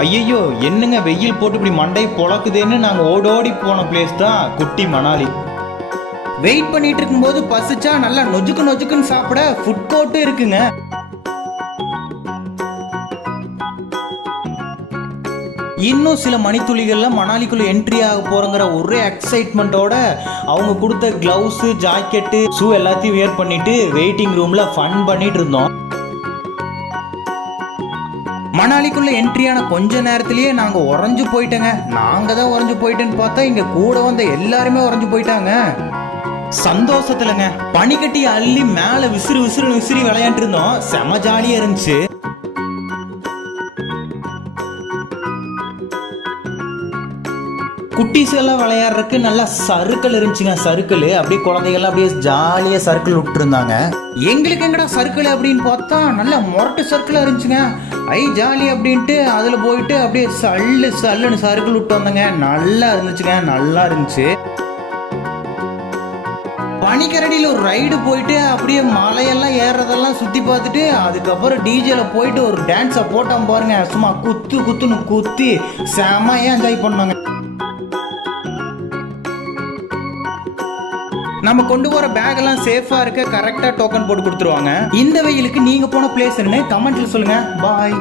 ஐயோ என்னங்க வெயில் போட்டு இப்படி மண்டை பொழக்குதுன்னு நாங்கள் ஓடோடி போன பிளேஸ் தான் குட்டி மணாலி. வெயிட் பண்ணிட்டு இருக்கும்போது பசிச்சா நல்லா நொஜுக்குன்னு சாப்பிட ஃபுட் கோர்ட்டும் இருக்குங்க. இன்னும் சில மணித்துளிகள்ல மணாலிக்குள்ள என்ட்ரி ஆக போறங்கிற ஒரே எக்ஸைட்மெண்ட்டோட அவங்க கொடுத்த கிளவுஸ், ஜாக்கெட்டு, ஷூ எல்லாத்தையும் வியர் பண்ணிட்டு வெயிட்டிங் ரூம்ல ஃபன் பண்ணிட்டு இருந்தோம். மணாலிக்குள்ள என்ட்ரியான கொஞ்ச நேரத்திலேயே நாங்க உறைஞ்சு போயிட்டோங்க. நாங்க தான் உறைஞ்சு போயிட்டேன்னு பார்த்தா இங்க கூட வந்த எல்லாருமே உறைஞ்சு போயிட்டாங்க. சந்தோஷத்துலங்க பனிக்கட்டி அள்ளி மேல விசிறி விளையாண்டு இருந்தோம். செம ஜாலியா இருந்துச்சு. குட்டீஸ் எல்லாம் விளையாடுறதுக்கு நல்லா சறுக்கல் இருந்துச்சுங்க. சறுக்கல் அப்படியே குழந்தைகள்லாம் அப்படியே ஜாலியா சறுக்கல் விட்டு இருந்தாங்க. எங்களுக்கு எங்கடா சறுக்கல் அப்படின்னு பார்த்தா நல்லா மொரட்டு சறுக்கலா இருந்துச்சுங்க. ஜாலி அப்படின்ட்டு அதுல போயிட்டு அப்படியே சல்லுன்னு சறுக்கல் விட்டு வந்தங்க. நல்லா இருந்துச்சுங்க, நல்லா இருந்துச்சு. பனிக்கரடியில் ஒரு ரைடு போயிட்டு அப்படியே மலையெல்லாம் ஏறதெல்லாம் சுற்றி பார்த்துட்டு அதுக்கப்புறம் டிஜேல போயிட்டு ஒரு டான்ஸை போட்டோம் பாருங்க. சும்மா குத்துன்னு குத்தி செமையா என்ஜாய் பண்ணாங்க. நம்ம கொண்டு போற பேக் எல்லாம் சேஃபா இருக்க கரெக்டா டோக்கன் போட்டு கொடுத்துருவாங்க. இந்த வெயிலுக்கு நீங்க போன பிளேஸ் என்ன கமெண்ட்ல சொல்லுங்க. பாய்.